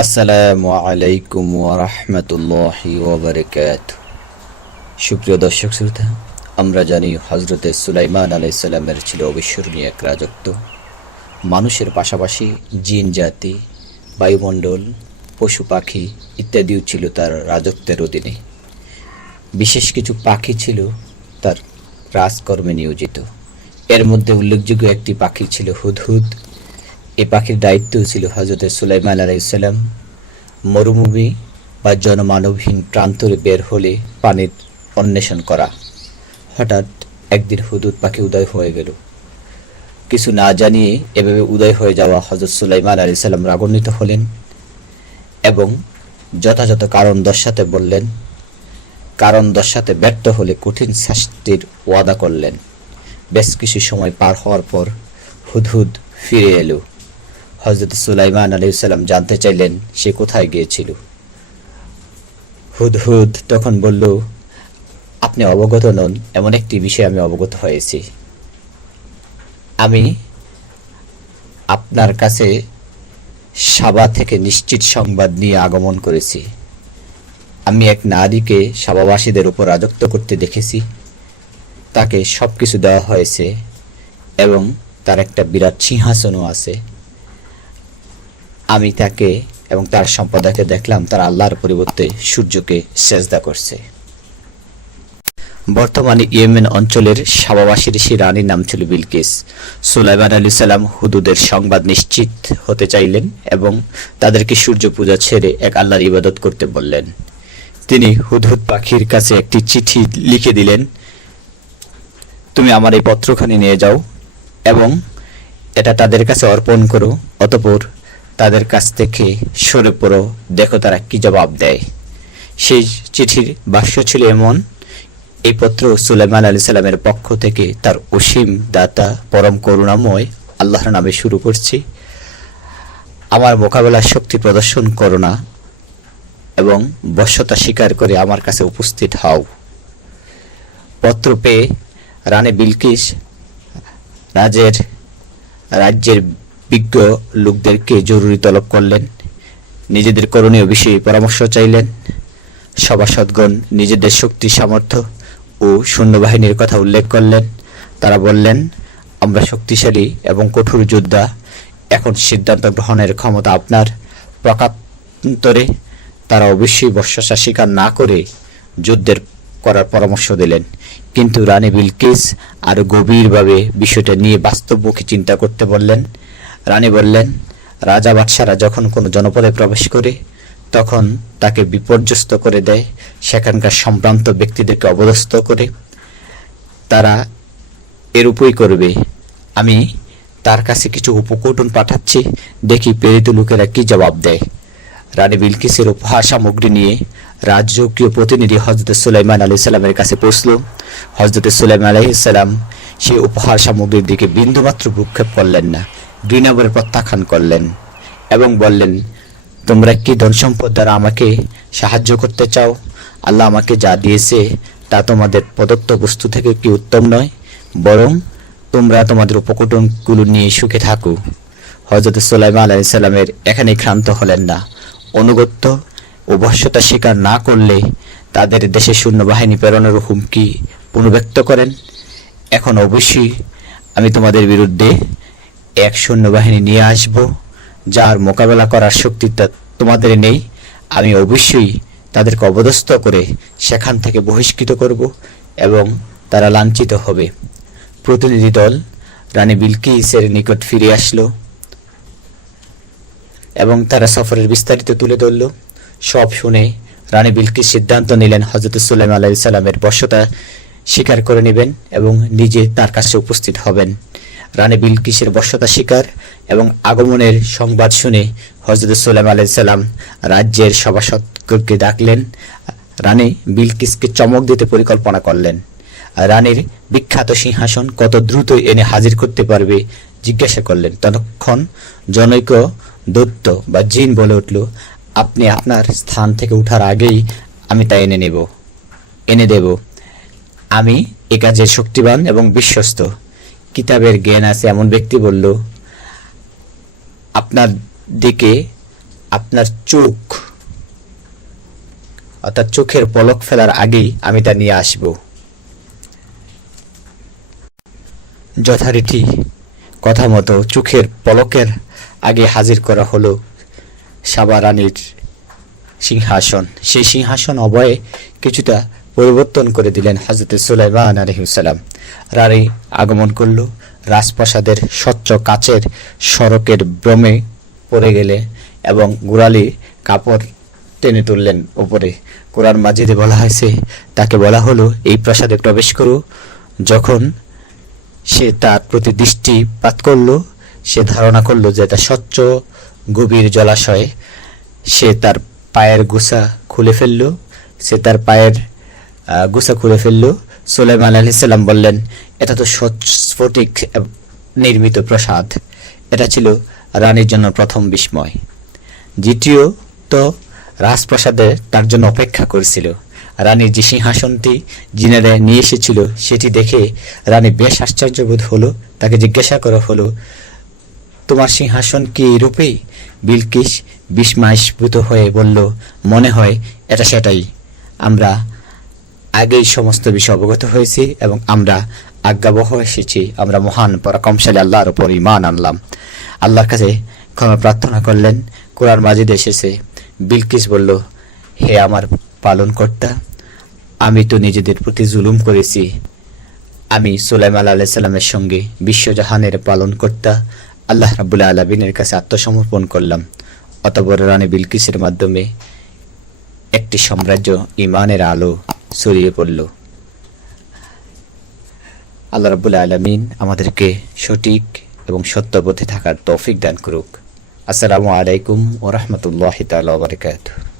আসসালামু আলাইকুম ওয়া রাহমাতুল্লাহি ওয়া বারাকাতুহু। সুপ্রিয় দর্শক শ্রোতা, আমরা জানি হযরতে সুলাইমান আলাইহিস সালামের ছিল অবিস্মরণীয় এক রাজত্ব। মানুষের পাশাপাশি জিন জাতি, বায়ুমণ্ডল, পশু পাখি ইত্যাদিও ছিল তার রাজত্বের অধীনে। বিশেষ কিছু পাখি ছিল তার রাজকর্মে নিয়োজিত। এর মধ্যে উল্লেখযোগ্য একটি পাখি ছিল হুদহুদ। এই পাখির দায়িত্ব ছিল হযরত সুলাইমান আলাইহিস সালাম মরুভূমি বা জনমানবহীন প্রান্তরে বের হলে পানির অন্বেষণ করা। হঠাৎ একদিন হুদহুদ পাখি উদয় হয়ে গেল। কিছু না জানিয়ে এভাবে উদয় হয়ে যাওয়া হযরত সুলাইমান আলাইহিস সালাম রাগান্বিত হলেন এবং যথাযথ কারণ দর্শাতে বললেন। কারণ দর্শাতে ব্যর্থ হলে কঠিন শাস্তির ওয়াদা করলেন। বেশ কিছু সময় পার হওয়ার পর হুদহুদ ফিরে এলো। হযরত সুলাইমান আলাইহিস সালাম জানতে চাইলেন সে কোথায় গিয়েছিল। হুদহুদ তখন বলল, আপনি অবগত নন এমন একটি বিষয়ে আমি অবগত হয়েছি। আমি আপনার কাছে সাবা থেকে নিশ্চিত সংবাদ নিয়ে আগমন করেছি। আমি এক নারীকে সাবাবাসীদের উপর রাজত্ব করতে দেখেছি। তাকে সবকিছু দেওয়া হয়েছে এবং তার একটা বিরাট সিংহাসনও আছে। আমি তাকে এবং তার সম্প্রদায়কে দেখলাম তারা আল্লাহর পরিবর্তে সূর্যকে সেজদা করছে। বর্তমানে ইয়েমেন অঞ্চলের সাবাবাসীর সেই রানীর নাম ছিল বিলকিস। সুলাইমান আলাইহিস সালাম হুদহুদের সংবাদ নিশ্চিত হতে চাইলেন এবং তাদেরকে সূর্য পূজা ছেড়ে এক আল্লাহর ইবাদত করতে বললেন। তিনি হুদহুদ পাখির কাছে একটি চিঠি লিখে দিলেন, তুমি আমার এই পত্রখানি নিয়ে যাও এবং এটা তাদের কাছে অর্পণ করো, অতঃপর তাদের কাছ থেকে সরে পড়ো, দেখো তারা কি জবাব দেয়। সেই চিঠির ভাষ্য ছিল এমন, এই পত্র সুলাইমান আলাইহিস সালামের পক্ষ থেকে তার অসীম দাতা পরম করুণাময় আল্লাহর নামে শুরু করছি। আমার মোকাবেলার শক্তি প্রদর্শন করো না এবং বশ্যতা স্বীকার করে আমার কাছে উপস্থিত হও। পত্র পেয়ে রানী বিলকিস রাজ্যের বিজ্ঞ লোকদেরকে জরুরি তলব করলেন। নিজেদের করণীয় বিষয়ে পরামর্শ চাইলেন। সভাসদগণ নিজেদের শক্তি সামর্থ্য ও সৈন্যবাহিনীর কথা উল্লেখ করলেন। তারা বললেন, আমরা শক্তিশালী এবং কঠোর যোদ্ধা, এখন সিদ্ধান্ত গ্রহণের ক্ষমতা আপনার। প্রকারান্তরে তারা অবশ্যই বর্ষসা স্বীকার না করে যুদ্ধের করার পরামর্শ দিলেন। কিন্তু রানী বিলকিস আরো গভীরভাবে বিষয়টা নিয়ে বাস্তবমুখী চিন্তা করতে বললেন। রানী বললেন, রাজা বাদশারা যখন কোনো জনপদে প্রবেশ করে তখন তাকে বিপর্যস্ত করে দেয়, সেখানকার সম্ভ্রান্ত ব্যক্তিদেরকে অপদস্থ করে। তারা এরূপই করবে। আমি তার কাছে কিছু উপকৌটন পাঠাচ্ছি, দেখি প্রেরিত লোকেরা কি জবাব দেয়। রানী বিলকিসের উপহার সামগ্রী নিয়ে রাজকীয় প্রতিনিধি হযরত সুলাইমান আলাইহিস সালামের কাছে পৌঁছল। হযরত সুলাইমান আলাইহিস সালাম সেই উপহার সামগ্রীর দিকে বিন্দুমাত্র ভ্রুক্ষেপ করলেন না, ঘৃণাভরে প্রত্যাখ্যান করলেন এবং বললেন, তোমরা কি ধন সম্পদ দ্বারা আমাকে সাহায্য করতে চাও? আল্লাহ আমাকে যা দিয়েছে তা তোমাদের প্রদত্ত বস্তু থেকে কি উত্তম নয়? বরং তোমরা তোমাদের উপকরণগুলো নিয়ে সুখে থাকো। হযরত সুলাইমান আলাইহিস সালামের এখানে ক্ষান্ত হলেন না। অনুগত্য ও বশ্যতা স্বীকার না করলে তাদের দেশে সৈন্যবাহিনী প্রেরণের হুমকি পুনর্ব্যক্ত করেন। এখন অবশ্যই আমি তোমাদের বিরুদ্ধে এক সৈন্যবাহিনী নিয়ে আসব, যার মোকাবেলা করার শক্তি তোমাদের নেই। আমি অবশ্যই তাদেরকে অপদস্থ করে সেখান থেকে বহিষ্কৃত করব এবং তারা লাঞ্ছিত হবে। প্রতিনিধি দল রানী বিলকিসের নিকট ফিরে আসলো এবং তারা সফরের বিস্তারিত তুলে ধরল। সব শুনে রানী বিলকিস সিদ্ধান্ত নিলেন হযরত সুলাইমান আলাইহিস সালামের বশ্যতা স্বীকার করে নেবেন এবং নিজে তার কাছে উপস্থিত হবেন। রানী বিলকিসের বশ্যতা স্বীকার এবং আগমনের সংবাদ শুনে হযরত সুলাইমান আলাইহিস সালাম রাজ্যের সভাসদকে ডাকলেন। রানী বিলকিসকে চমক দিতে পরিকল্পনা করলেন। রানীর বিখ্যাত সিংহাসন কত দ্রুত এনে হাজির করতে পারবে জিজ্ঞাসা করলেন। ততক্ষণ জনৈক দৈত্য বা জিন বলে উঠল, আপনি আপনার স্থান থেকে উঠার আগেই আমি তা এনে দেব। আমি এ কাজের শক্তিবান এবং বিশ্বস্ত। কিতাবের জ্ঞান আছে এমন ব্যক্তি বলল, আপনার দিকে আপনার চোখ অর্থাৎ চোখের পলক ফেলার আগেই আমি তা নিয়ে আসব। যথারীতি কথা মতো চোখের পলকের আগে হাজির করা হলো সাবা রানীর সিংহাসন। সেই সিংহাসন অবয়ে কিছুটা পরিবর্তন করে দিলেন হযরত সুলাইমান আলাইহিস সালাম। রানী আগমন করল, রাজপ্রাসাদের স্বচ্ছ কাচের সড়কের ভ্রমে পড়ে গেলে এবং গোড়ালি কাপড় টেনে তুললেন উপরে। কোরআন মাজিদে বলা হয়েছে, তাকে বলা হলো এই প্রাসাদে প্রবেশ করো। যখন সে তার প্রতি দৃষ্টিপাত করলো, সে ধারণা করলো যে এটা স্বচ্ছ গভীর জলাশয়। সে তার পায়ের গোছা খুলে ফেললো, সুলাইমান আলাইহিস সালাম বললেন, এটা তো স্ফটিক নির্মিত প্রাসাদ। এটা ছিল রানীর জন্য প্রথম বিস্ময়। দ্বিতীয়ত, রাজপ্রাসাদে তার জন্য অপেক্ষা করছিল। রানীর যে সিংহাসনটি জিনেরা নিয়ে এসেছিল সেটি দেখে রানী বেশ আশ্চর্যবোধ হলো। তাকে জিজ্ঞাসা করা হলো, তোমার সিংহাসন কি এই রূপেই? বিলকিস বিস্ময়ভূত হয়ে বলল, মনে হয় এটা সেটাই। আমরা আগেই সমস্ত বিষয় অবগত হয়েছি এবং আমরা আজ্ঞাবহ এসেছি। আমরা মহান পরাক্রমশালী আল্লাহর উপর ঈমান আনলাম। আল্লাহর কাছে ক্ষমা প্রার্থনা করলেন। কোরআন মাজিদে এসেছে, বিলকিস বলল, হে আমার পালনকর্তা, আমি তো নিজেদের প্রতি জুলুম করেছি। আমি সুলাইমান আলাইহিস সালামের সঙ্গে বিশ্বজাহানের পালনকর্তা আল্লাহ রাব্বুল আলামিনের কাছে আত্মসমর্পণ করলাম। অতঃপর রানী বিলকিসের মাধ্যমে একটি সাম্রাজ্য ঈমানের আলো ছড়িয়ে পড়ল। আল্লাহ রাব্বুল আলামিন আমাদেরকে সঠিক এবং সত্য পথে থাকার তৌফিক দান করুক। আসসালামু আলাইকুম ওয়া রাহমাতুল্লাহি তাআলা ওয়া বারাকাতুহু।